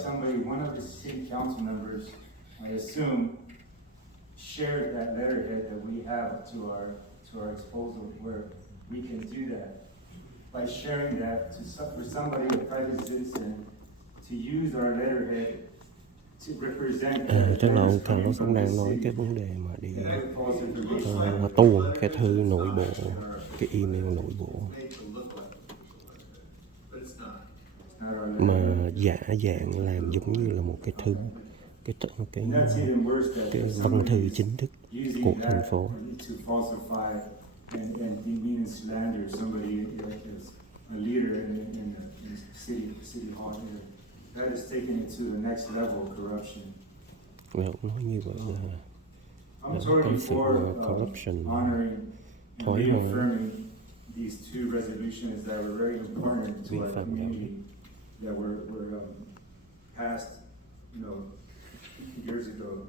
somebody, one of the city council members, I assume, shared that letterhead that we have to our disposal where we can do that. By sharing that for somebody, a private citizen, to use our letterhead to represent. Chắc là ông Carlos cũng đang nói cái vấn đề mà đi tuồn cái thư nội bộ, cái email nội bộ mà giả dạng làm giống như là một cái thư, cái văn thư chính thức của thành phố. And demean and slander somebody as a leader in the city hall here. That has taken it to the next level of corruption. Well, nói như vậy là có sự corruption, honoring and reaffirming these two resolutions that were very important to our community that were passed, years ago.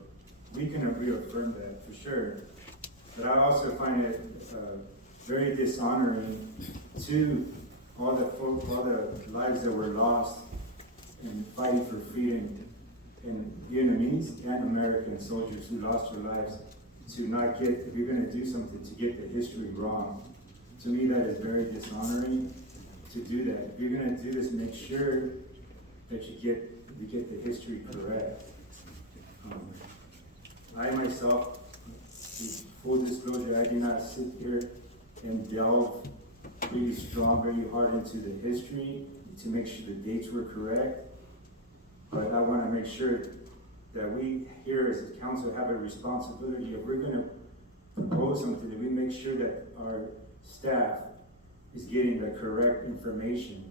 We can reaffirm that for sure. But I also find it very dishonoring to all the lives that were lost in fighting for freedom, and Vietnamese and American soldiers who lost their lives, to not get, if you're going to do something, to get the history wrong. To me, that is very dishonoring to do that. If you're going to do this, make sure that you get the history correct. I myself, full disclosure, I do not sit here and delve really strong, very hard into the history to make sure the dates were correct. But I want to make sure that we here as a council have a responsibility. If we're going to propose something, that we make sure that our staff is getting the correct information.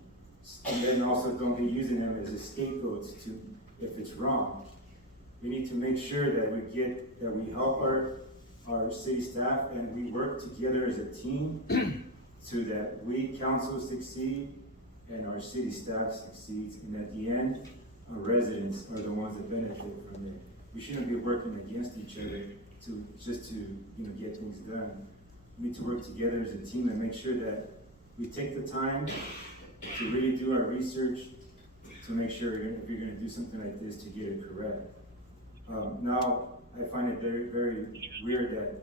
And then also don't be using them as a scapegoats to, if it's wrong. We need to make sure that we help our city staff and we work together as a team so that we council succeed and our city staff succeeds, and at the end, our residents are the ones that benefit from it. We shouldn't be working against each other to get things done. We need to work together as a team and make sure that we take the time to really do our research to make sure if you're going to do something like this, to get it correct. Now, I find it very, very weird that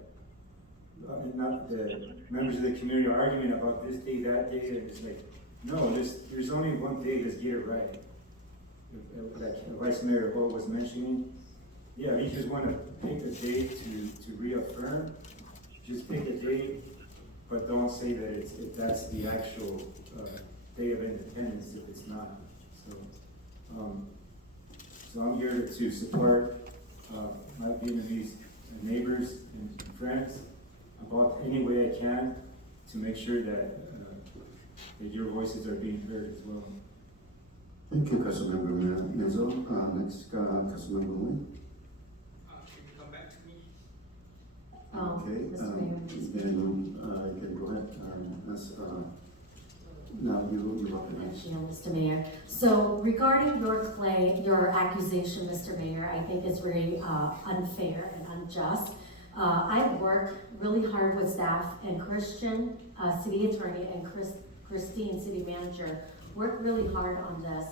not the members of the community are arguing about this day, that day, and it's like, no, there's only one day to get it right. Like Vice Mayor Ho was mentioning, yeah, if you just want to pick a date to reaffirm, just pick a date, but don't say that that's the actual day of independence if it's not. So I'm here to support my Vietnamese neighbors and friends about any way I can to make sure that your voices are being heard as well. Thank you, Councilmember Menzo. Next, Councilmember Nguyen. Can you come back to me? Okay, Mr. Mayor. then you can go ahead and ask. Now you recognize. Mr. Mayor. So regarding your accusation, Mr. Mayor, I think is very unfair and unjust. I work really hard with staff, and Christian, city attorney, and Christine, city manager, work really hard on this.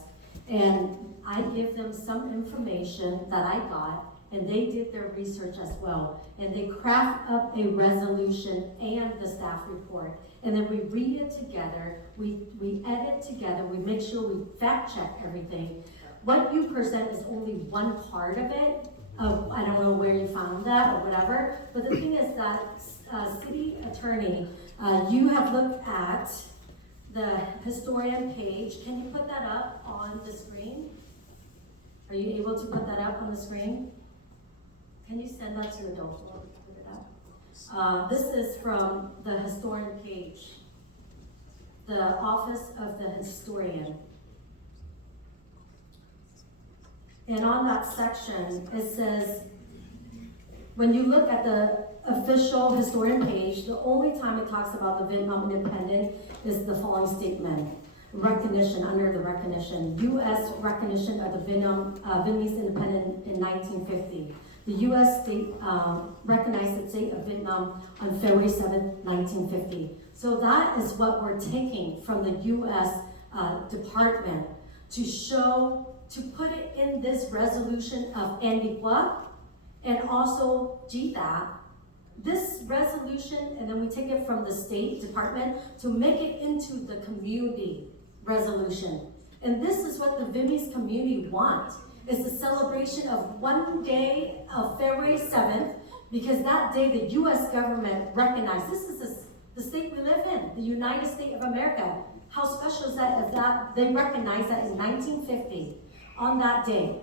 And I give them some information that I got, and they did their research as well. And they craft up a resolution and the staff report. And then we read it together, we edit together, we make sure we fact check everything. What you present is only one part of it. I don't know where you found that or whatever, but the thing is that city attorney, you have looked at the historian page. Can you put that up on the screen? Are you able to put that up on the screen? Can you send that to Adolfo? Put it up. This is from the historian page, the Office of the Historian. And on that section, it says, when you look at the official historian page, the only time it talks about the Vietnam independence is the following statement. Recognition, under the recognition, U.S. recognition of the Vietnamese independence in 1950. The U.S. state recognized the state of Vietnam on February 7, 1950. So that is what we're taking from the U.S. Department to show to put it in this resolution of Andiqua and also GTAP, this resolution, and then we take it from the State Department to make it into the community resolution. And this is what the Vietnamese community want. It's the celebration of one day of February 7th, because that day the US government recognized, this is the state we live in, the United States of America. How special is that they recognized that in 1950 on that day.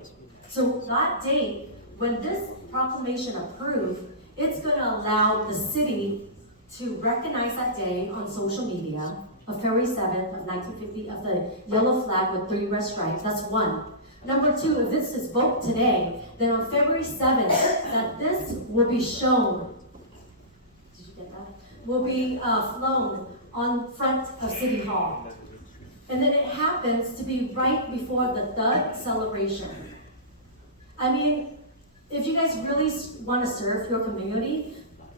So that date, when this proclamation approved, it's gonna allow the city to recognize that day on social media of February 7th of 1950 of the yellow flag with 3 red stripes. That's one. Number 2, if this is voted today, then on February 7th, that this will be shown, did you get that? Will be flown on front of City Hall. And then it happens to be right before the third celebration. I mean, if you guys really want to serve your community,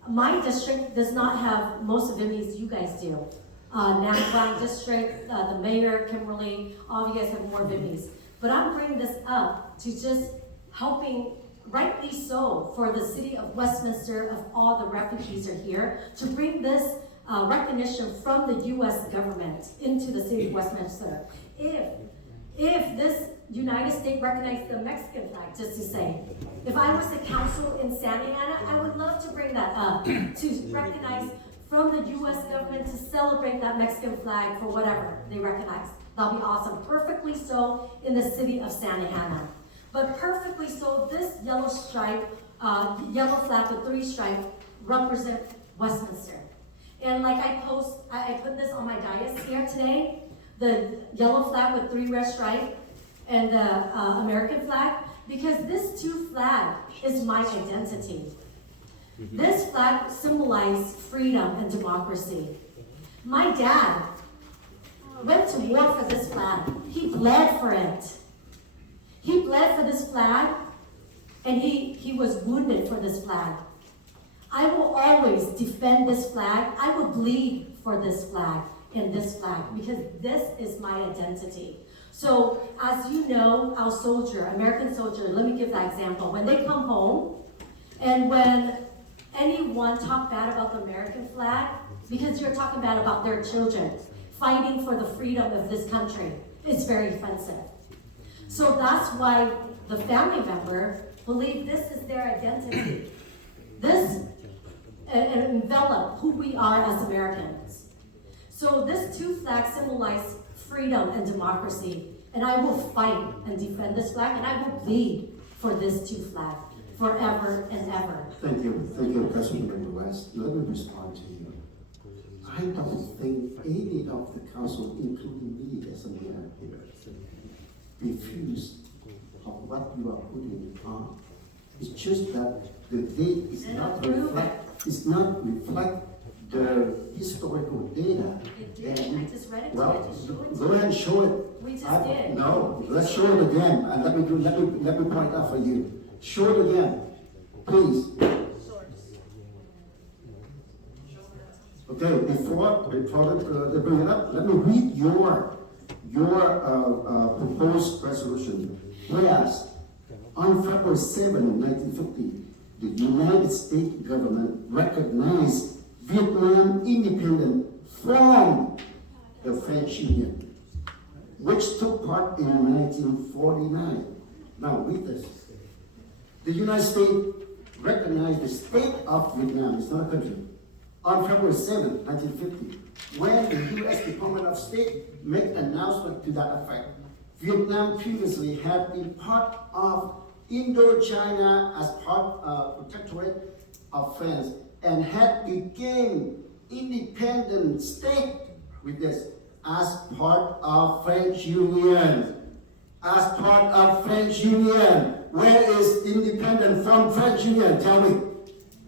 my district does not have most of Vietnamese you guys do. Nam Quang district, the mayor, Kimberly, all of you guys have more Vietnamese. But I'm bringing this up to just helping, rightly so, for the city of Westminster, of all the refugees are here, to bring this recognition from the U.S. government into the city of Westminster. If this United States recognized the Mexican flag, just to say, if I was the council in Santa Ana, I would love to bring that up, to recognize from the U.S. government to celebrate that Mexican flag for whatever they recognize. That'll be awesome. Perfectly so in the city of Santa Ana. But perfectly so, this yellow stripe, yellow flag with 3 stripes represent Westminster. And like I put this on my dais here today, the yellow flag with 3 red stripes and the American flag, because this 2 flag is my identity. This flag symbolizes freedom and democracy. My dad went to war for this flag. He bled for it. He bled for this flag, and he was wounded for this flag. I will always defend this flag. I will bleed for this flag and this flag, because this is my identity. So, as you know, our soldier, American soldier, let me give that example. When they come home, and when anyone talk bad about the American flag, because you're talking bad about their children, fighting for the freedom of this country, it's very offensive. So that's why the family member believe this is their identity. This envelop who we are as Americans. So this 2 flags symbolize freedom and democracy. And I will fight and defend this flag, and I will bleed for this 2 flag forever and ever. Thank you, Councilmember West. Let me respond to you. I don't think any of the council, including me as a mayor here, refuse of what you are putting on. It's just that the date is not reflect the historical data. It did. I just read it to Well, you. I just showed it to go you. ahead and show it. We just did. No, let's show it again, and let me point out for you. Show it again, please. Okay, before they bring it up, let me read your proposed resolution. Whereas, on February 7, 1950, the United States government recognized Vietnam independence from the French Union, which took part in 1949. Now, read this. The United States recognized the state of Vietnam, it's not a country, on February 7, 1950, when the U.S. Department of State made an announcement to that effect. Vietnam previously had been part of Indochina as part of Protectorate of France and had become independent state with this as part of French Union. As part of French Union. Where is independent from French Union? Tell me.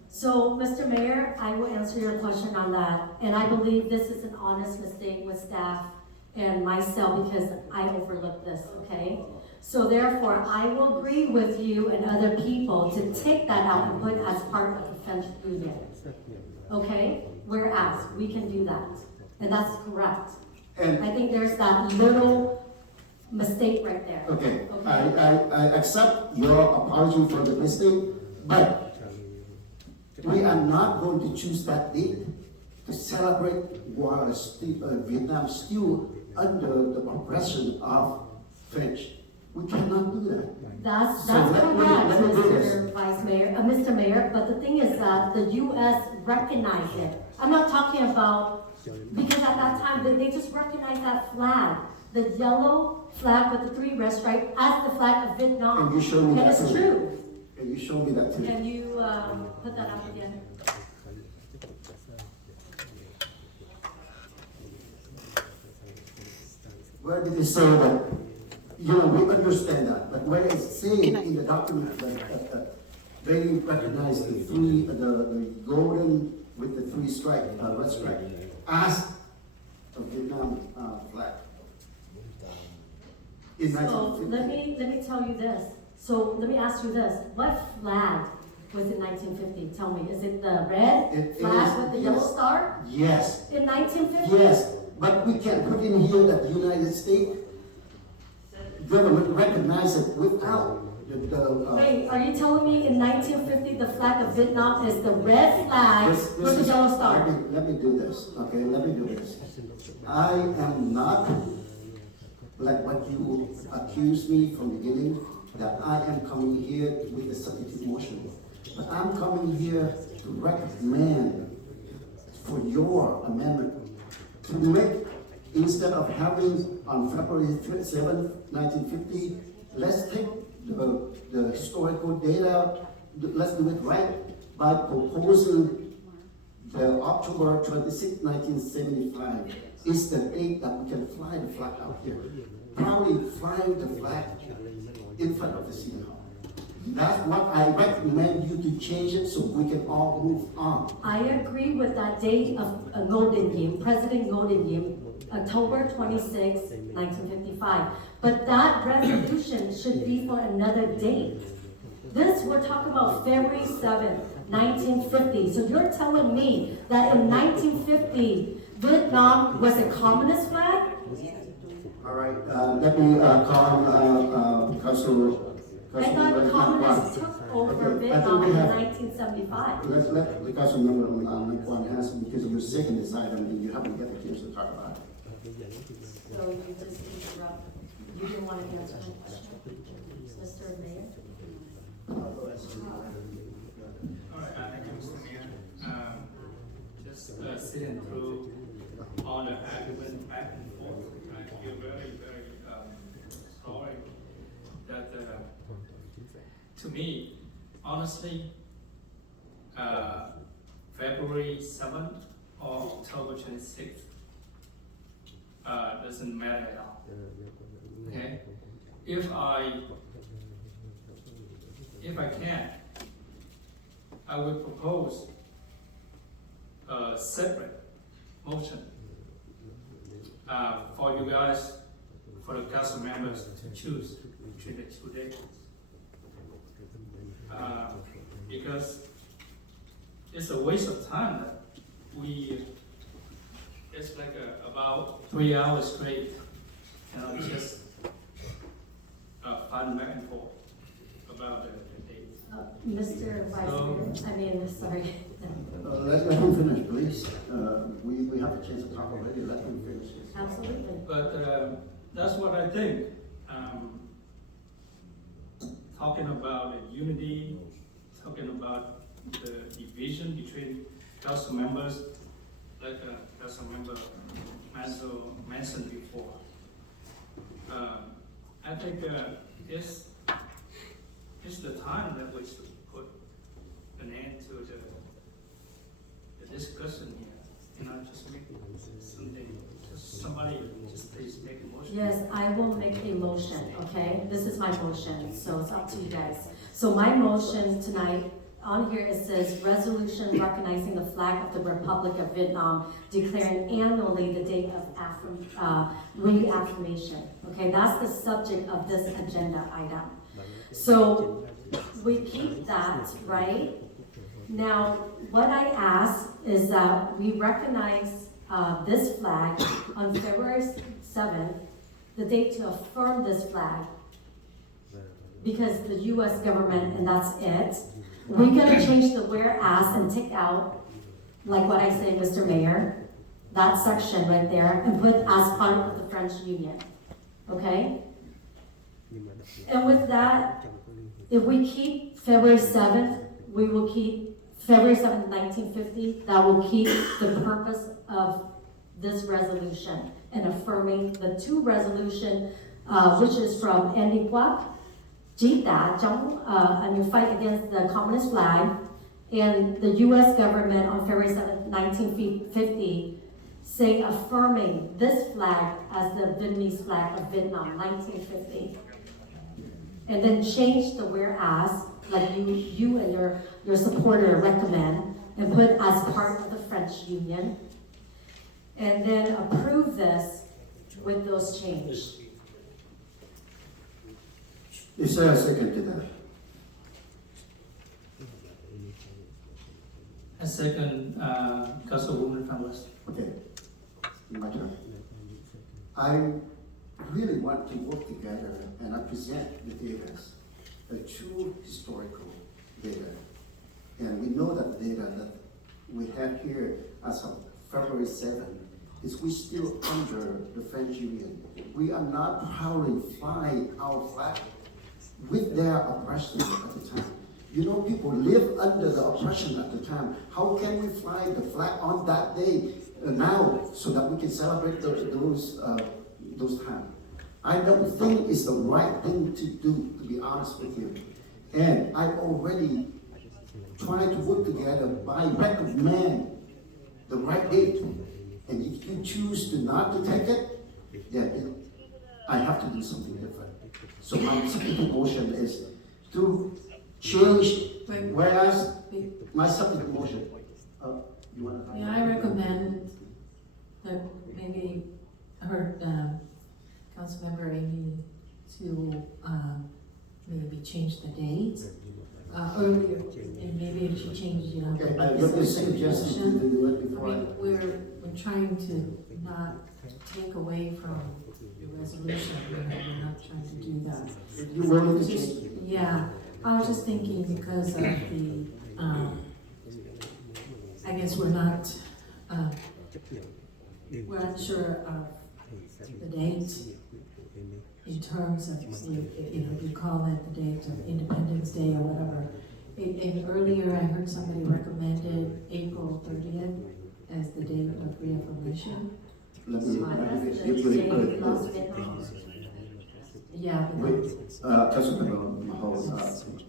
So, Mr. Mayor, I will answer your question on that. And I believe this is an honest mistake with staff and myself because I overlooked this, okay? So therefore, I will agree with you and other people to take that out and put as part of the French Union. Okay? Whereas, we can do that. And that's correct. And I think there's that little mistake right there. Okay, Okay. I accept your apology for the mistake, but we are not going to choose that date to celebrate while Vietnam still under the oppression of French. We cannot do that. That's So correct, let me do this. Mr. Vice Mayor, Mr. Mayor, but the thing is that the US recognized it. I'm not talking about, because at that time, they just recognized that flag, the yellow flag with the 3 red stripes as the flag of Vietnam. And you show me And that it's too. true. Can you show me that too? Can you, put that up again? Where did it say that? You know, we understand that, but where it's saying in the document that they recognize the golden with the 3 stripe, red stripe, as a Vietnam flag. In So 1950. let me tell you this. So let me ask you this. What flag was in 1950? Tell me. Is it the red It flag is, with the yes. yellow star? Yes, In 1950? yes, but we can put in here that the United States government recognized it without Wait, are you telling me in 1950 the flag of Vietnam is the red flag with the yellow star? Let me do this, okay, let me do this. I am not, like what you accused me from the beginning, that I am coming here with a substitute motion. But I'm coming here to recommend for your amendment to make, instead of having on February 7th, 1950, let's take the historical data, let's do it right by proposing the October 26, 1975 is the date that we can fly the flag out here. Proudly flying the flag in front of the city hall. That's what I recommend you to change it so we can all move on. I agree with that date of Ngô Đình Diệm, President Ngô Đình Diệm, October 26, 1955. But that resolution should be for another date. This, we're talking about February 7th, 1950. So you're telling me that in 1950, Vietnam was a communist flag? All right, let me call Council. I thought communists took over Vietnam in 1975. Let the council member Quan answer because you're sick in this item and you haven't got the chance to talk about it. So you just interrupt. You didn't want to answer my question, Mr. Mayor? All right, thank you, Mr. Mayor. Just sitting through all the argument back and forth, I feel very, very sorry that, to me, honestly, February 7th or October 26th doesn't matter at all. Okay? If I can, I would propose a separate motion for you guys, for the council members to choose between the 2 dates. Because it's a waste of time that it's like about 3 hours straight, just fun back and forth about the dates. Mr. Vice Mayor, I mean, sorry. Let him finish, please. We have a chance to talk already. Let him finish. Absolutely. But that's what I think. Talking about the unity, talking about the division between council members, like council member Mansell mentioned before. I think it's the time that we should put an end to the discussion here. Just make something. Somebody just please make a motion. Yes, I will make a motion, okay? This is my motion, so it's up to you guys. So my motion tonight, on here it says, resolution recognizing the flag of the Republic of Vietnam, declaring annually the date of reaffirmation. Okay, that's the subject of this agenda item. So we keep that, right? Now, what I ask is that we recognize this flag on February 7th, the date to affirm this flag. Because the US government, and that's it. We're gonna change the whereas and take out, like what I say, Mr. Mayor, that section right there, and put as part of the French Union, okay? And with that, if we keep February 7th, we will keep February 7th, 1950, that will keep the purpose of this resolution and affirming the two resolution, which is from Andy Kwok, Jita, and you fight against the communist flag, and the US government on February 7th, 1950, say affirming this flag as the Vietnamese flag of Vietnam, 1950. And then change the whereas, like you and your supporter recommend, and put as part of the French Union. And then approve this with those changes. Is there a second to that? A second, Councilwoman from West. Okay, my turn. I really want to work together and I present the data, a true historical data. And we know that data that we have here as of February 7th is we still under the French Union. We are not proudly flying our flag with their oppression at the time. You know, people live under the oppression at the time. How can we fly the flag on that day now so that we can celebrate those times? I don't think it's the right thing to do, to be honest with you. And I already tried to work together by recommend the right date. And if you choose to not to take it, then I have to do something different. So my second motion is to change, whereas my second motion, you want to? Yeah, I recommend that maybe I heard Councilmember Amy to maybe change the date earlier, and maybe if she changed, you know. Okay, I got the suggestion to do it I before. mean, we're trying to not take away from the resolution, we're not trying to do that. You willing to Just- change it? Yeah, I was just thinking because of the, I guess we're not sure of the date in terms of, you call it the date of Independence Day or whatever. And earlier I heard somebody recommended April 30th as the date of reaffirmation. Let me That's be the really day quick. we lost Vietnam. Yeah, but Wait, Councilmember Mahal,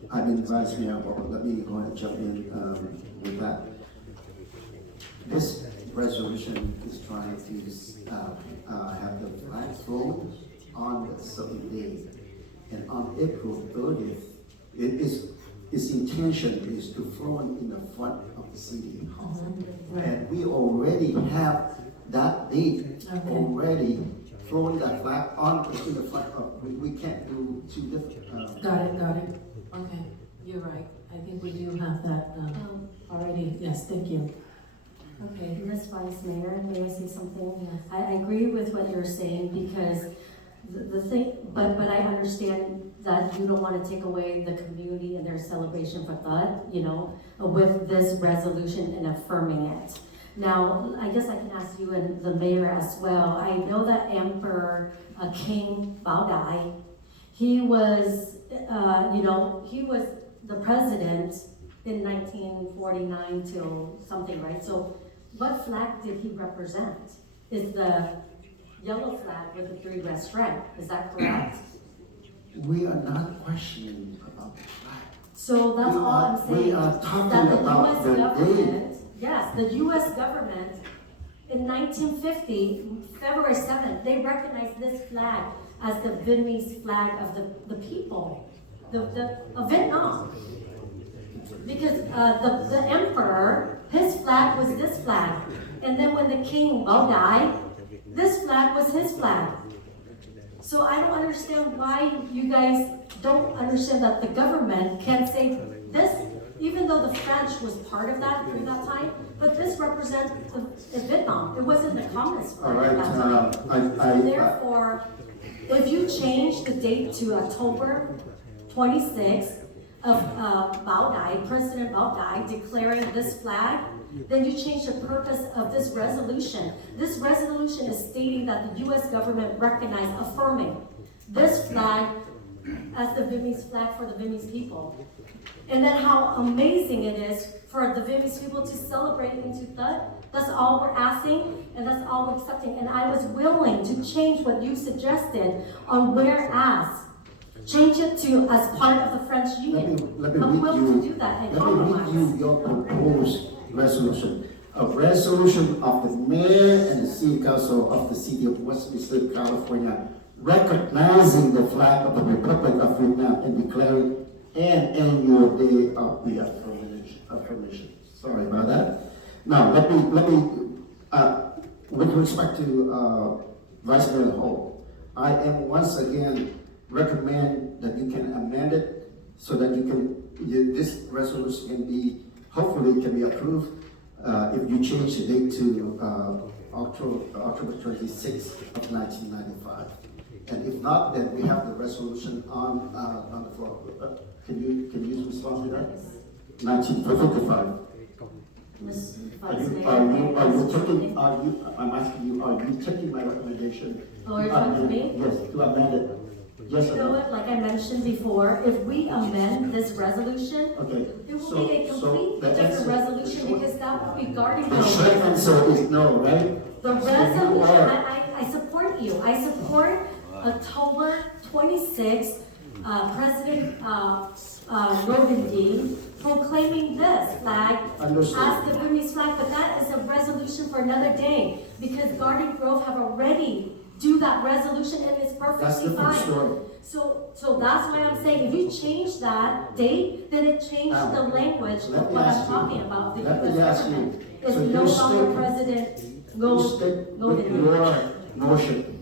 I've been advised now, but let me go ahead and jump in with that. This resolution is trying to have the flag flown on a certain day. And on April 30th, its intention is to flow in the front of the city hall. right. And we already have that date Okay. already throwing that flag on in the front of, we can't do two different. Got it. Okay, you're right. I think we do have that already. Yes, thank you. Okay. Ms. Vice Mayor, may I say something? I agree with what you're saying because the thing, but I understand that you don't want to take away the community and their celebration for that, with this resolution and affirming it. Now, I guess I can ask you and the mayor as well. I know that Emperor King Bao Dai, he was the president in 1949 till something, right? So what flag did he represent? Is the yellow flag with the 3 red stripe, is that correct? We are not questioning about the flag. So that's all I'm saying. We are talking That the about US the government, yes, the US government in 1950, February 7th, they recognized this flag as the Vietnamese flag of the people, of Vietnam. Because the emperor, his flag was this flag. And then when the king Bao died, this flag was his flag. So I don't understand why you guys don't understand that the government can say this, even though the French was part of that during that time, but this represents Vietnam. It wasn't the communist All flag right, at that time. I Therefore, If you change the date to October 26th of Bao Dai, President Bao Dai declaring this flag, then you change the purpose of this resolution. This resolution is stating that the U.S. government recognized, affirming this flag as the Vietnamese flag for the Vietnamese people. And then how amazing it is for the Vietnamese people to celebrate into that. That's all we're asking, and that's all we're accepting. And I was willing to change what you suggested on whereas. Change it to as part of the French Union. Let me I'm read willing to you, do that and let me read compromise. you your proposed resolution. A resolution of the mayor and the city council of the city of Westminster, California, recognizing the flag of the Republic of Vietnam and declaring an annual day of the affirmation. Sorry about that. Now, let me, with respect to Vice Mayor Ho, I am once again recommend that you can amend it so that this resolution can be, hopefully can be approved if you change the date to October 26th of 1995. And if not, then we have the resolution on the floor. Can you respond to that? 1955. Ms. Are Vice you Mayor, I'm asking you, are you taking my recommendation? Oh, you're talking to me? Yes, to amend it. Yes You or know no? what, like I mentioned before, if we amend this resolution, Okay. it will be a completely the different answer- resolution because that will be guarding The short the answer is no, right? The So you resolution, are- I support you. I support October 26th, President Normandy proclaiming this flag Understood. as the Vietnamese flag, but that is a resolution for another day because Garden Grove have already do that resolution and it's That's perfectly different fine. story. So that's why I'm saying, if you change that date, then it changed Now, the language let of me what I'm ask you- talking about. The let me US ask you, government is so no you longer stick- President You stick with Normandy. your motion.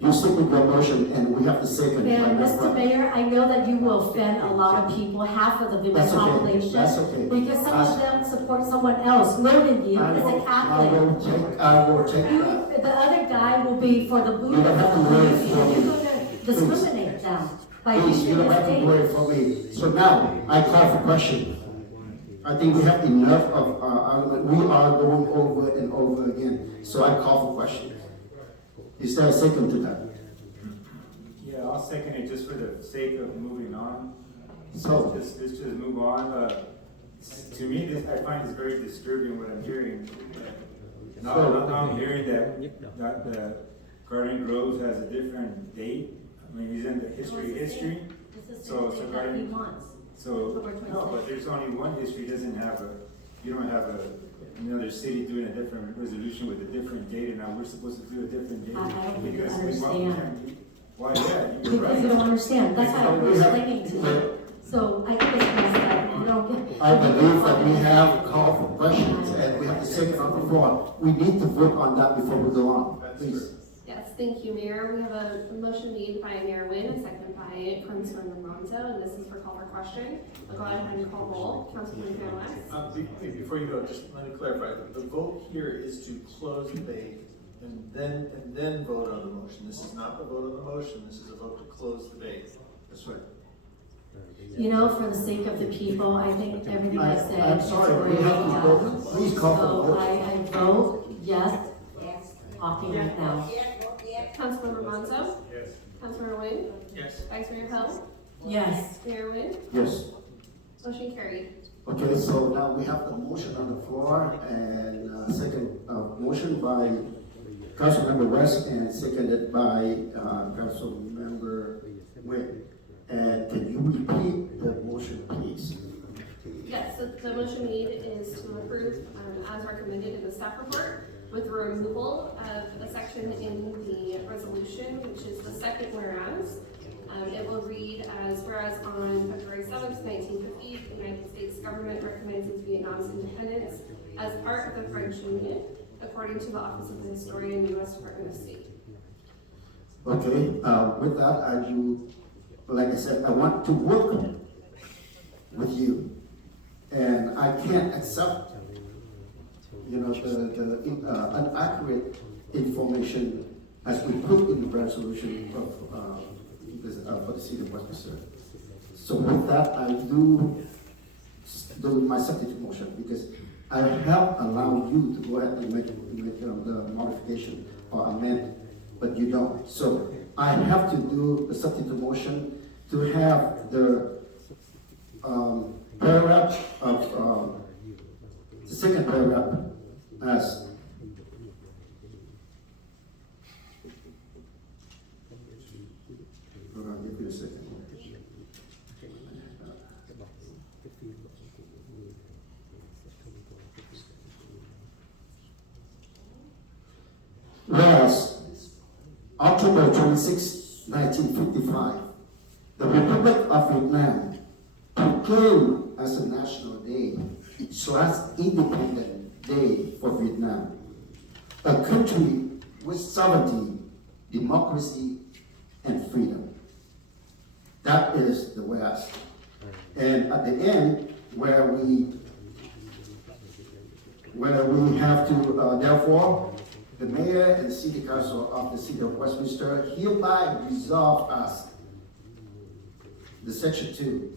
You stick with your motion and we have the second. And by Mr. right. Mayor, I know that you will offend a lot of people, half of the Vietnamese That's okay. population. That's okay. Because some of them support someone else. Normandy is a I Catholic. will take You, that. the other guy will be for the You don't have to Buddhists. worry You're for me. gonna discriminate them by Please, you using don't this have to date. worry for me. So now, I call for question. I think we have enough of argument. We are going over and over again. So I call for question. Is there a second to that? Yeah, I'll second it just for the sake of moving on. So, Let's just move on. To me, I find this very disturbing what I'm hearing. Now I'm hearing that the Garden Grove has a different date. I mean, he's in the history. This is So- the so date that he Garden- wants. So, October no, 26th. but there's only one history, doesn't have you don't have another city doing a different resolution with a different date, and now we're supposed to do a different date. I don't think you Because we want- understand. Why, yeah, you're Because you right. don't understand. That's why I'm We have- explaining to you. So I think it's messed up. You don't get. I believe that we have called for questions and we have the second on the floor. We need to vote on that before we go on. Please. Yes, thank you, Mayor. We have a motion made by Mayor Nguyen and seconded by Councilman Ramonzo, and this is for call for question. I'll go ahead and call roll. Councilman Canales? Before you go, just let me clarify, the vote here is to close debate and then vote on the motion. This is not the vote on the motion, this is a vote to close debate. That's right. You know, for the sake of the people, I think everything I said. I'm is sorry, we already have to done. vote. Please call for the So vote. I vote yes, talking right now. Councilman Ramonzo? Yes. Councilman Nguyen? Yes. Vice Mayor Hill? Yes. Mayor Nguyen? Yes. Motion carried. Okay, so now we have the motion on the floor and second motion by Councilmember West and seconded by Councilmember Nguyen. And can you repeat the motion, please? Yes, so the motion made is to approve, as recommended in the staff report, with the removal of a section in the resolution, which is the second whereas. It will read as whereas on February 7th, 1950, the United States government recognizes Vietnam's independence as part of the French Union, according to the Office of the Historian, U.S. Department of State. Okay, with that, I do, like I said, I want to work with you. And I can't accept, the inaccurate information as we put in the resolution for the city of Westminster. So with that, I do my substitute motion, because I have allowed you to go ahead and make the modification or amend, but you don't. So I have to do the substitute motion to have the paragraph of the second paragraph as hold on, give me a second. Whereas October 26, 1955, the Republic of Vietnam proclaimed as a national day / independent day for Vietnam, a country with sovereignty, democracy, and freedom. That is the West. And at the end, where we have to, therefore, the mayor and city council of the city of Westminster hereby resolve as the section 2,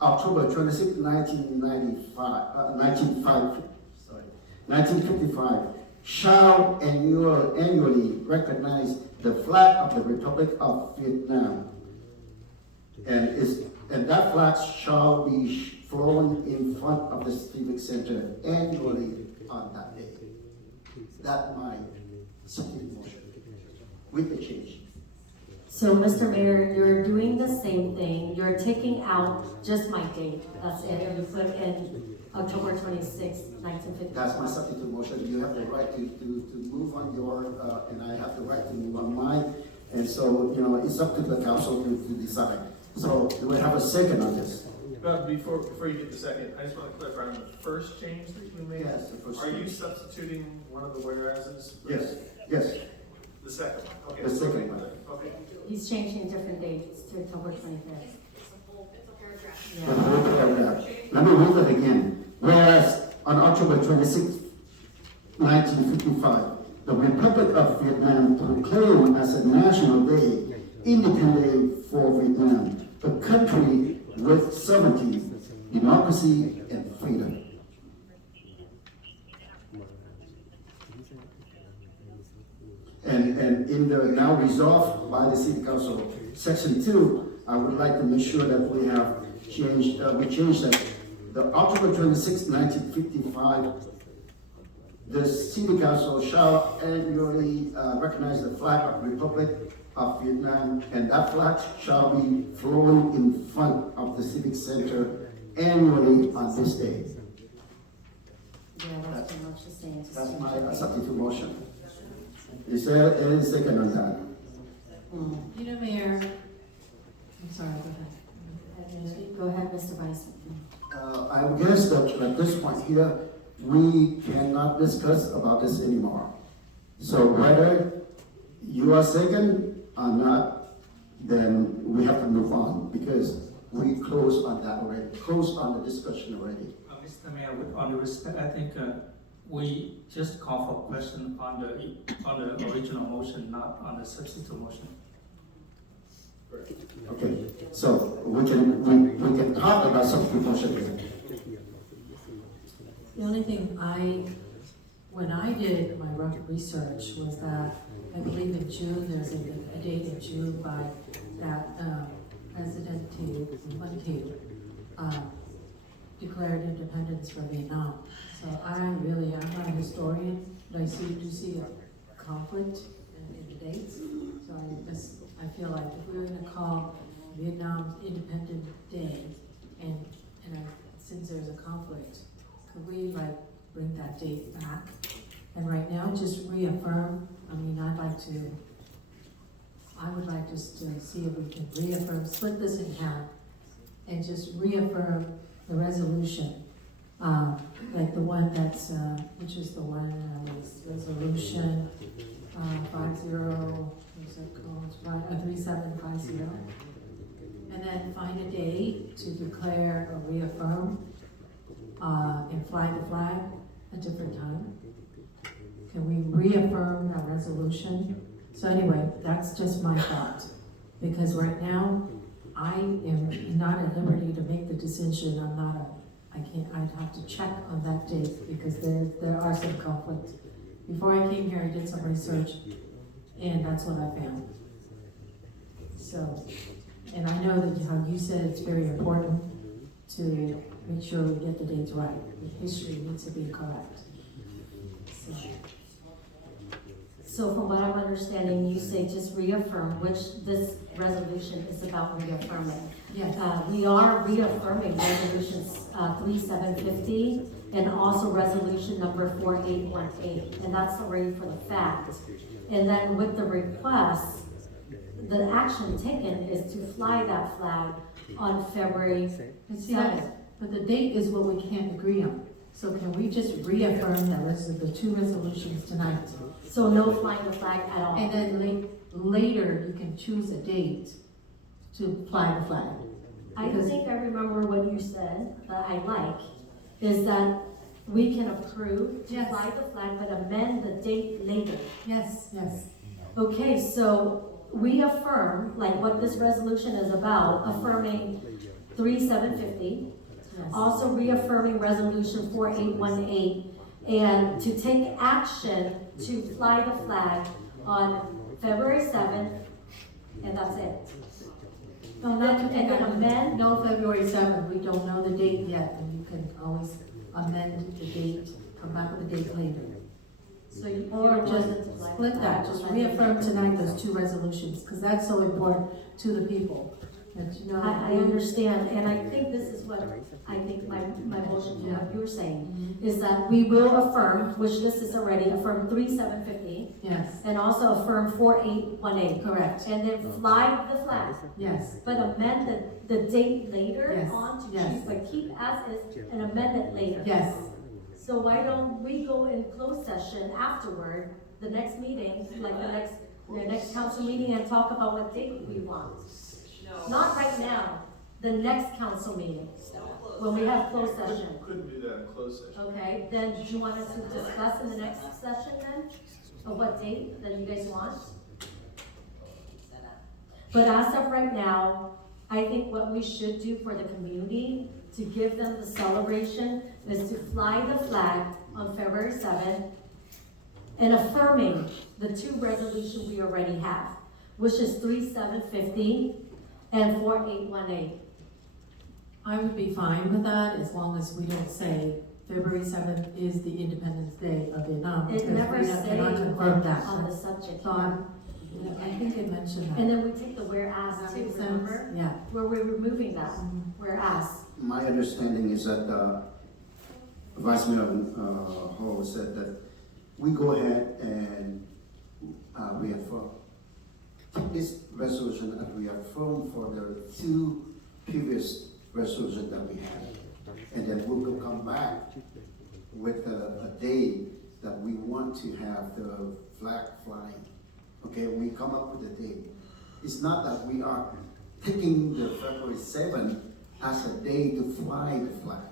October 26, 1955, shall annually recognize the flag of the Republic of Vietnam, and that flag shall be flown in front of the Civic Center annually on that day. That's my substitute motion with the change. So, Mr. Mayor, you're doing the same thing. You're taking out just my date. That's it. You put in October 26, 1950. That's my substitute motion. You have the right to move on your, and I have the right to move on mine. And so, it's up to the council to decide. So, do we have a second on this? But before you get the second, I just want to clarify on the first change that you made. Yes, the first Are you change. substituting one of the whereases? Yes, yes. The second one, okay. The second one. Okay. He's changing different dates to October 25th. It's a paragraph. The whole paragraph. Let me read it again. Whereas on October 26, 1955, the Republic of Vietnam proclaimed as a national day, independent day for Vietnam, a country with sovereignty, democracy, and freedom. And in the now resolved by the City Council, Section 2, I would like to make sure that we have changed, we changed that the October 26, 1955, the City Council shall annually recognize the flag of the Republic of Vietnam, and that flag shall be flown in front of the Civic Center annually on this day. Yeah, that's pretty much the same. Just That's change my it. substitute motion. Is there any second on that? Mayor, I'm sorry, go ahead. Go ahead, Mr. Vice. I guess that at this point here, we cannot discuss about this anymore. So whether you are second or not, then we have to move on, because we closed on that already, closed on the discussion already. Mr. Mayor, with all due respect, I think we just call for question on the original motion, not on the substitute motion. Okay, so we can talk about substitute motion here. The only thing when I did my rough research was that I believe in June, there's a date in June by that President Nguyen declared independence for Vietnam. So I'm not a historian, but I do see a conflict in the dates. So I feel like if we were going to call Vietnam Independent Day, since there's a conflict, could we bring that date back? And right now, just reaffirm. I would like just to see if we can reaffirm, split this in half, and just reaffirm the resolution. Like the one that's, which is the one was resolution 3750. And then find a day to declare or reaffirm and fly the flag a different time. can we reaffirm that resolution? So anyway, that's just my thought, because right now, I am not at liberty to make the decision, I'd have to check on that date, because there are some conflicts. Before I came here, I did some research, and that's what I found. So, and I know that how you said it's very important to make sure we get the dates right. The history needs to be correct. So from what I'm understanding, you say just reaffirm, which this resolution is about reaffirming. Yes. We are reaffirming resolutions 3750 and also resolution number 4818, and that's already for the fact. And then with the request, the action taken is to fly that flag on February And see, but the date is what we can't agree on. So can we just reaffirm that this is the two resolutions tonight? So no flying the flag at all. And then later, you can choose a date to fly the flag. I think I remember what you said that I like, is that we can approve to Yes. fly the flag, but amend the date later. Yes, yes. Okay, so we affirm, like what this resolution is about, affirming 3750, Yes. also reaffirming resolution 4818, and to take action to fly the flag on February 7th, and that's it. No, not to And then amend? No, February 7th, we don't know the date yet, and you can always amend the date, come back with a date later. So you Or don't just want it to fly the split flag, that, just amend it. reaffirm tonight those two resolutions, because that's so important to the people. That you know. I understand, and I think this is what, I think my motion to what you were saying, is that we will affirm, which this is already, affirm 3750, Yes, and also affirm 4818. correct, And then fly the flag, yes, but amend the date later Yes, on to yes. choose, but keep as is and amend it later. yes. So why don't we go in closed session afterward, the next meeting, like the next council meeting, and talk about what date we want? Not right now, the next council meeting, when we have closed session. Couldn't do that in closed session. Okay, then do you want us to discuss in the next session then, of what date that you guys want? But as of right now, I think what we should do for the community, to give them the celebration, is to fly the flag on February 7th, and affirming the two resolutions we already have, which is 3750 and 4818. I would be fine with that as long as we don't say February 7th is the Independence Day of Vietnam. It because never we said cannot confirm that. on the subject. So I think it mentioned that. And then we take the whereas Does that too, make sense? remember? Yeah. Where we're removing that, whereas. My understanding is that Vice Mayor Hall said that we go ahead and reaffirm this resolution and reaffirm for the two previous resolutions that we had. And then we will come back with a day that we want to have the flag flying. Okay, we come up with a date. It's not that we are picking the February 7th as a day to fly the flag.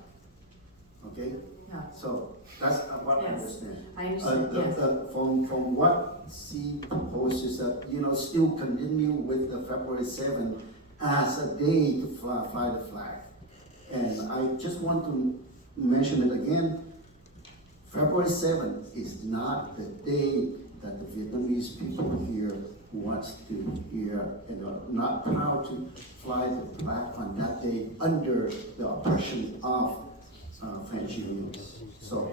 Okay? Yeah. So that's what I Yes. understand. I understand, yes. From what C proposes that, still continue with the February 7th as a day to fly the flag. And I just want to mention it again, February 7th is not the day that the Vietnamese people here wants to hear and are not proud to fly the flag on that day under the oppression of French unions. So,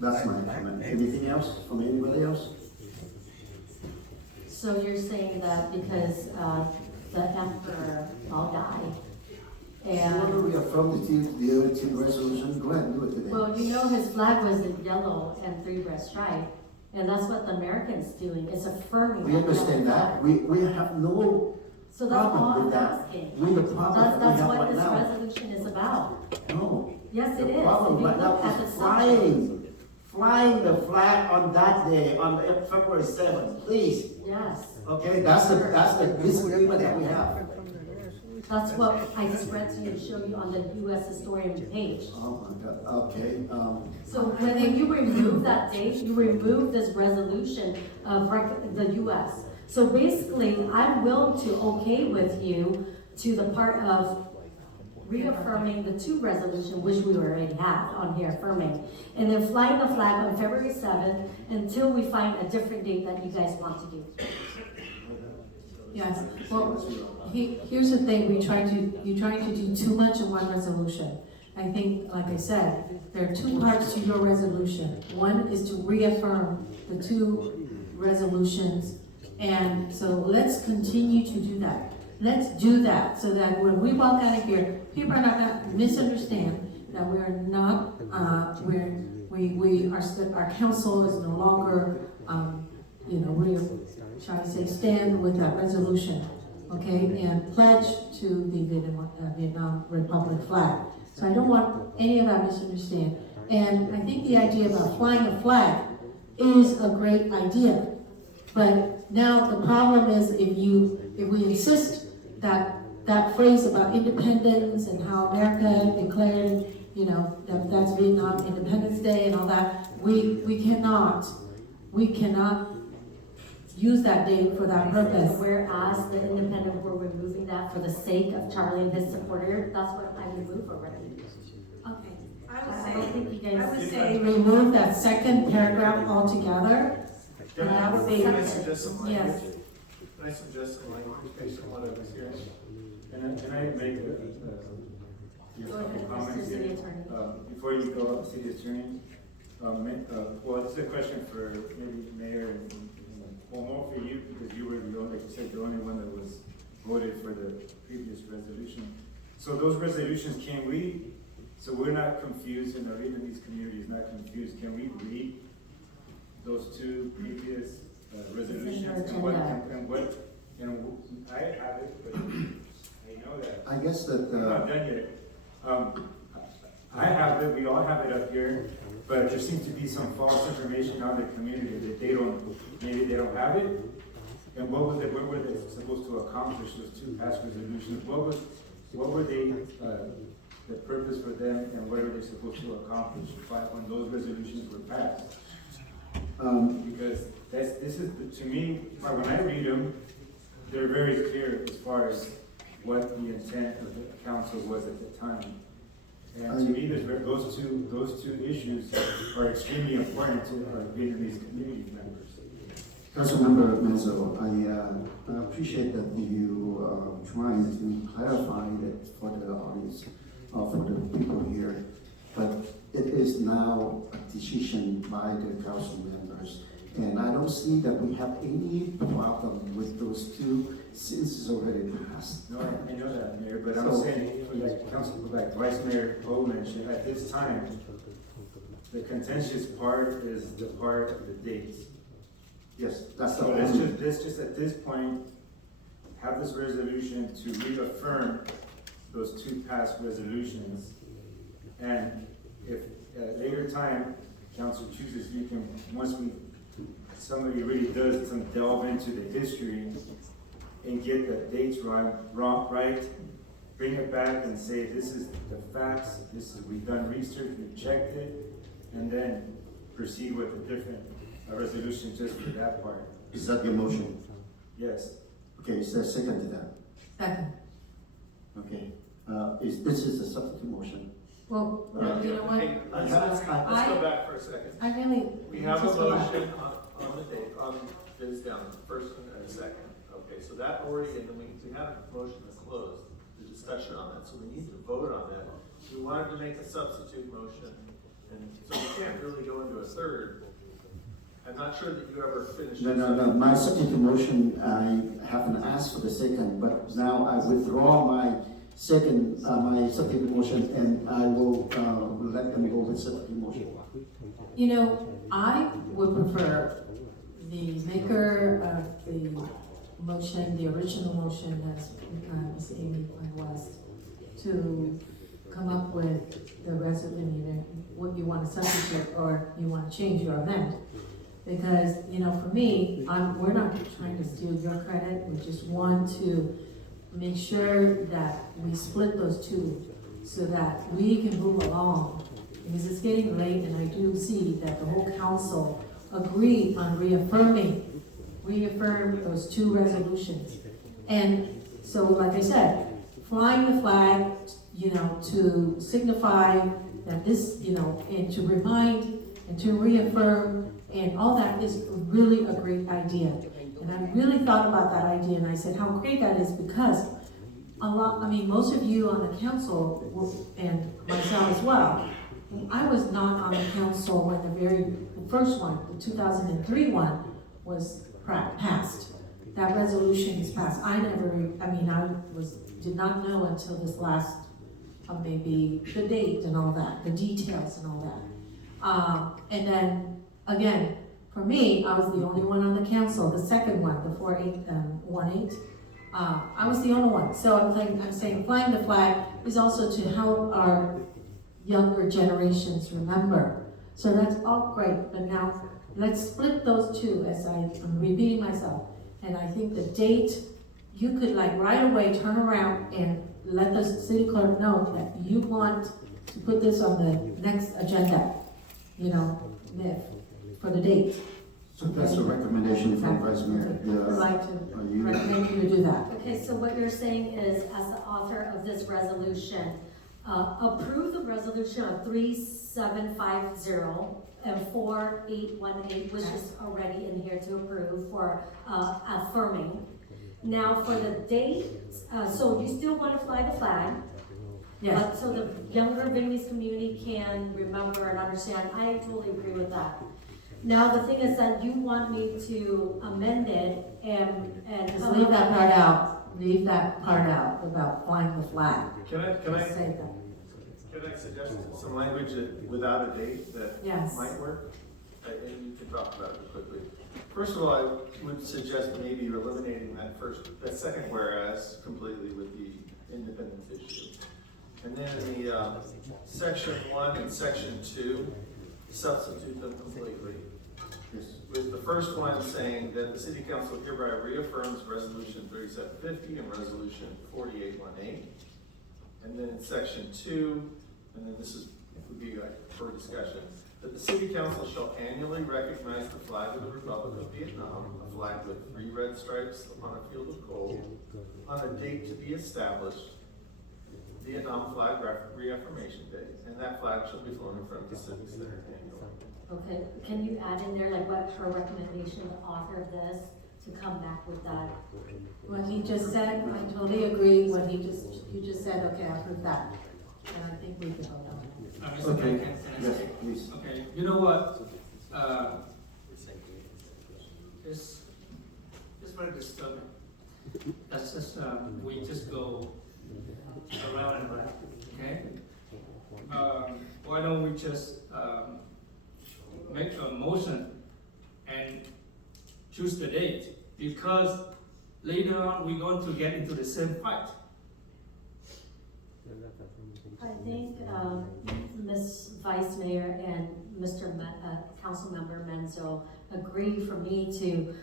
that's my comment. Anything else from anybody else? So you're saying that because the emperor all died, You want to and, reaffirm the other two resolution? Go ahead and do it today. well, his flag was in yellow and three-breast stripe, and that's what the American's doing, is affirming. We that understand yellow that. flag. We have no So that's all problem I'm with that. asking. We, the problem that we That's have what right this now. resolution is about. No. Yes, it The is. If problem you right look now at the is subject. flying the flag on that day, on February 7th, please. Yes. Okay, that's the disagreement that we have. That's what I just read to you to show you on the US Historian page. Oh my God, okay, So when you remove that date, you remove this resolution of the US. So basically, I'm willing to okay with you to the part of reaffirming the two resolution, which we already have on here affirming, and then flying the flag on February 7th until we find a different date that you guys want to do. Yes, well, here's the thing, you're trying to do too much in one resolution. I think, like I said, there are two parts to your resolution. One is to reaffirm the two resolutions, and so let's continue to do that. Let's do that, so that when we walk out of here, people are not gonna misunderstand that we're not, our council is no longer, shall I say, stand with that resolution, okay, and pledge to the Vietnam Republic flag. So I don't want any of that misunderstand. And I think the idea about flying a flag is a great idea. But now the problem is if we insist that phrase about independence and how America declared, that's Vietnam Independence Day and all that, we cannot use that date for that purpose. Whereas the independent were removing that for the sake of Charlie and his supporter, that's what I removed already. Okay, I don't think you guys. I would say remove that second paragraph altogether. Can that would be- I suggest some language? Yes. Can I suggest some language based on what I was hearing? Can I make a Go ahead, comment Mr. City here? Attorney. Before you go up, City Attorney, well, this is a question for maybe Mayor and well, more for you, because you were the only, like you said, the only one that was voted for the previous resolution. So those resolutions, so we're not confused, and the Vietnamese community is not confused, can we read those two previous resolutions? And I have it, but I know that. I guess that, I'm not done yet. I have it, we all have it up here, but there seems to be some false information out in the community that maybe they don't have it. And what were they supposed to accomplish, those two past resolutions? What were they, the purpose for them, and what are they supposed to accomplish when those resolutions were passed? Because to me, when I read them, they're very clear as far as what the intent of the council was at the time. And to me, those two issues are extremely important to our Vietnamese community members. Councilmember Menzo, I appreciate that you are trying to clarify it for the audience, for the people here. But it is now a decision by the council members. And I don't see that we have any problem with those two since it's already passed. No, I know that, Mayor, but I'm saying, like Vice Mayor Ho mentioned, at this time, the contentious part is the part of the dates. Yes, that's the So one. let's just at this point, have this resolution to reaffirm those two past resolutions. And if at a later time, council chooses, somebody really does some delve into the history and get the dates right, bring it back and say, this is the facts, we've done research, we've checked it, and then proceed with a different resolution just for that part. Is that your motion? Yes. Okay, is there a second to that? Second. Okay, this is a substitute motion. Well, you know what? Hey, let's go back for a second. I really. We have a motion on the date, it's down, first and a second. Okay, so that already, and then we have a motion to close the discussion on that, so we need to vote on that. We wanted to make a substitute motion, and so we can't really go into a third. I'm not sure that you ever finished. No, my substitute motion, I haven't asked for the second, but now I withdraw my second, my substitute motion, and I will let them go with substitute motion. You know, I would prefer the maker of the motion, the original motion, that's Ms. Amy West, to come up with the resolution, what you want to substitute or you want to change or amend. Because, for me, we're not trying to steal your credit, we just want to make sure that we split those two so that we can move along. Because it's getting late and I do see that the whole council agreed on reaffirm those two resolutions. And so, like I said, flying the flag, to signify that this, and to remind and to reaffirm, and all that is really a great idea. And I really thought about that idea, and I said how great that is, because most of you on the council, and myself as well, I was not on the council when the first one, the 2003 one, was passed. That resolution is passed. Did not know until this last, maybe the date and all that, the details and all that. And then, again, for me, I was the only one on the council, the second one, the 4818. I was the only one. So I'm saying flying the flag is also to help our younger generations remember. So that's all great, but now let's split those two, as I'm repeating myself. And I think the date, you could right away turn around and let the city clerk know that you want to put this on the next agenda, for the date. So that's a recommendation from Vice Mayor. I'd like to Are you- recommend you to do that. Okay, so what you're saying is, as the author of this resolution, approve the resolution of 3750 and 4818, which is already in here to approve for affirming. Now for the date, so you still want to fly the flag? Yes. But so the younger Vietnamese community can remember and understand. I totally agree with that. Now the thing is that you want me to amend it and Just leave that part out. Leave that part out about flying the flag. Can I Just say that. suggest some language without a date that Yes. might work? And you can talk about it quickly. First of all, I would suggest maybe you're eliminating that second whereas completely with the independence issue. And then the section 1 and section 2, substitute them completely. With the first one saying that the city council hereby reaffirms resolution 3750 and resolution 4818. And then in section 2, and then this would be for discussion, that the city council shall annually recognize the flag of the Republic of Vietnam, a flag with 3 red stripes upon a field of gold, on a date to be established, Vietnam Flag Reaffirmation Day, and that flag shall be flown in front of the civic center annually. Okay, can you add in there what her recommendation, the author of this, to come back with that? What he just said, I totally agree. You just said, okay, I approve that. And I think we can vote on it. Mr. Okay. Mayor, can I Yes, say? please. Okay, you know what? It's very disturbing. That's just, we just go around and around, okay? Why don't we just, make a motion and choose the date? Because later on, we're going to get into the same fight. I think, Ms. Vice Mayor and Mr. Councilmember Menzo agree for me to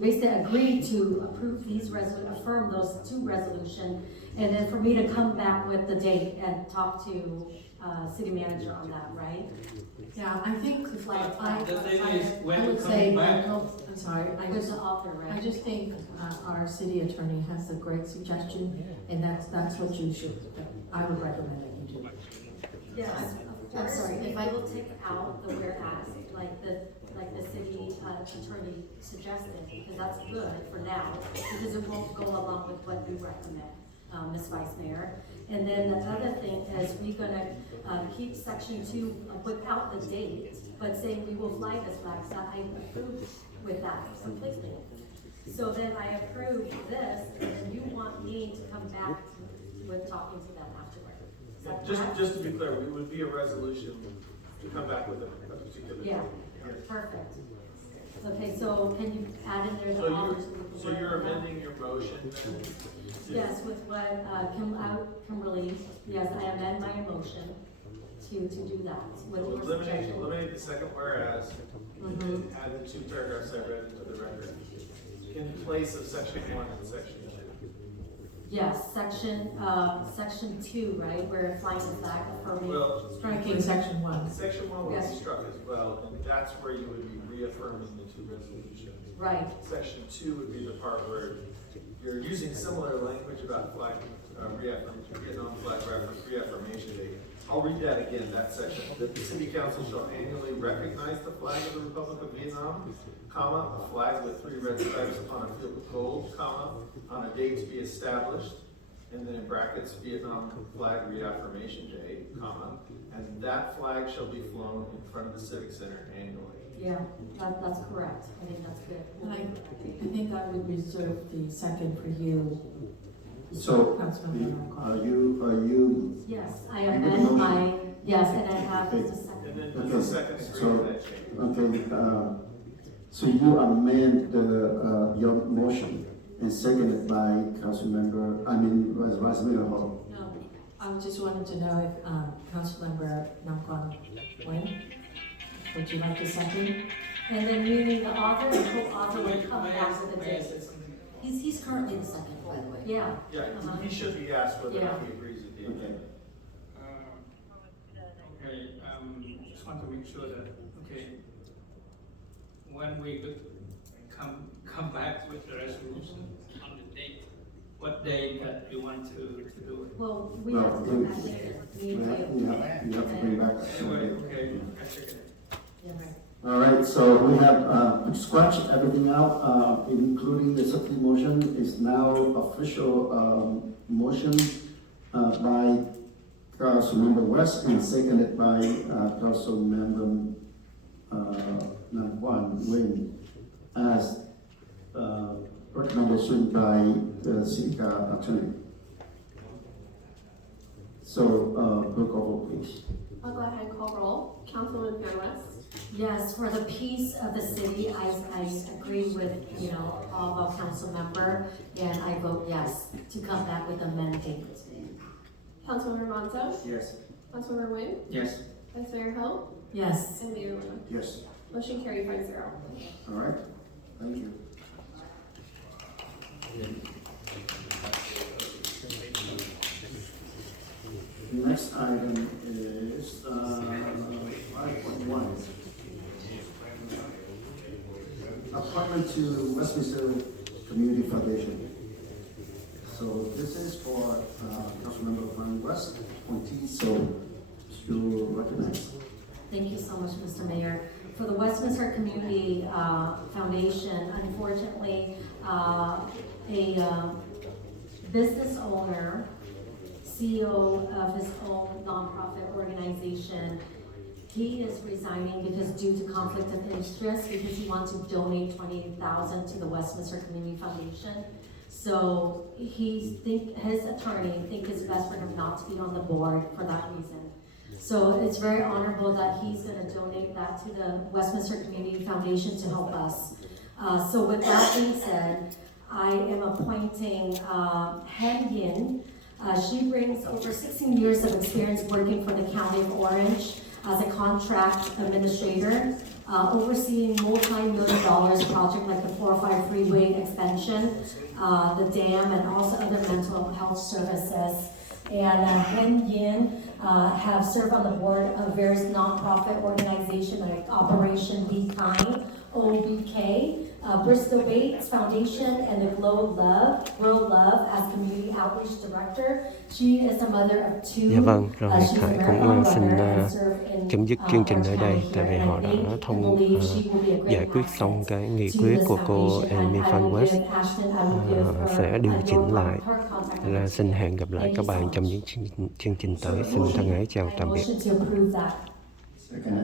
basically agree to approve these affirm those 2 resolutions, and then for me to come back with the date and talk to, city manager on that, right? Yeah, I think, To fly the I flag. The thing is, when I we would say, come back, I'm sorry, Who's the author, right? I just think our city attorney has a great suggestion, and that's what you should, I would recommend that you do. Yes, of course, sorry, if I will take out the whereas, like the city attorney suggested, because that's good for now, because it won't go along with what you recommend, Ms. Vice Mayor. And then the other thing is we're gonna keep section 2 without the date, but saying we will fly this flag, so I approve with that completely. So then I approve this, and then you want me to come back with talking to them afterward. Is that correct? Just to be clear, it would be a resolution to come back with a particular. Yeah, perfect. Okay, so can you add in there So the authors? so you're amending your motion then? Yes, with what, Kimberly, yes, I amend my motion to do that, with your suggestion. Eliminate the second whereas, and Mhm. add the 2 paragraphs I read into the record in place of section 1 and section 2. Yes, section 2, right, where flying the flag affirming. Well, Striking section 1. section 1 will be Yes. struck as well, and that's where you would be reaffirming the two resolutions. Right, Section 2 would be the part where you're using similar language about flag, Vietnam flag reaffirmation day. I'll read that again, that section. That the city council shall annually recognize the flag of the Republic of Vietnam, comma, a flag with 3 red stripes upon a field of gold, comma, on a day to be established, and then in brackets, Vietnam flag reaffirmation day, comma, and that flag shall be flown in front of the Civic Center annually. yeah, that's correct. I think that's good. And I think I would reserve the second for you, So, Councilmember are Marquardt. you, Yes, I You amend motion. my, yes, and I have just a And second. then Okay, the second agree so- with that change. okay, so you amend your motion and seconded by Vice Mayor Hall. No, I just wanted to know if Councilmember Nam Quang Nguyen, would you like to second? And then meaning the author and co-author would come back with a May I date. say something? He's currently the second, by the way. Yeah, Yeah, Uh-huh. he should be asked whether or not Yeah. he agrees with the Okay. amendment. Okay, just want to make sure that, okay, when we could come back with the resolution on the date, what day that you want to do it? well, we No, have to do that later. You have to bring back. Anyway, okay, I second it. Yes. All right, so we have scratched everything out, including the substitute motion is now official motion by Councilmember West and seconded by Councilmember Nam Quang Nguyen as recommendation by the city attorney. So, roll call vote, please. I'll go ahead and call roll. Councilwoman Van West. Yes, for the peace of the city, I agree with, all of our council member, and I vote yes to come back with amending. Councilmember Monzo. Yes. Councilmember Nguyen. Yes. Vice Mayor Ho. Yes. And Mayor Luna. Yes. Motion carried 5-0. All right, thank you. The next item is 5.1. Appointment to Westminster Community Foundation. So this is for Councilmember Van West, appointee, so you recognize. Thank you so much, Mr. Mayor. For the Westminster Community Foundation, unfortunately, a business owner, CEO of his own nonprofit organization, he is resigning because due to conflict of interest, because he wants to donate $28,000 to the Westminster Community Foundation. So his attorney think it's best for him not to be on the board for that reason. So it's very honorable that he's going to donate that to the Westminster Community Foundation to help us. So with that being said, I am appointing Hen Yin. She brings over 16 years of experience working for the County of Orange as a contract administrator, overseeing multi-million dollars projects like the 405 freeway expansion, the dam, and also other mental health services. And Hen Yin have served on the board of various nonprofit organizations like Operation Be Kind, OBK, Bristol Bates Foundation, and the Grow Love as Community Outreach Director. She is the mother of 2. Dạ vâng, rồi She's a Khải marathon cũng xin runner and served in, chấm dứt chương trình ở đây, Orange tại vì County họ here. đã And I believe she will be a great giải quyết xong asset cái nghị to quyết this của cô foundation. Amy And I Van will West. give Ashton, I will give her, Sẽ điều chỉnh lại. her contact Là number. xin hẹn gặp lại Thank các you so bạn trong much. những chương trình tới. Xin thân ái chào I tạm biệt. motion to approve that. Second.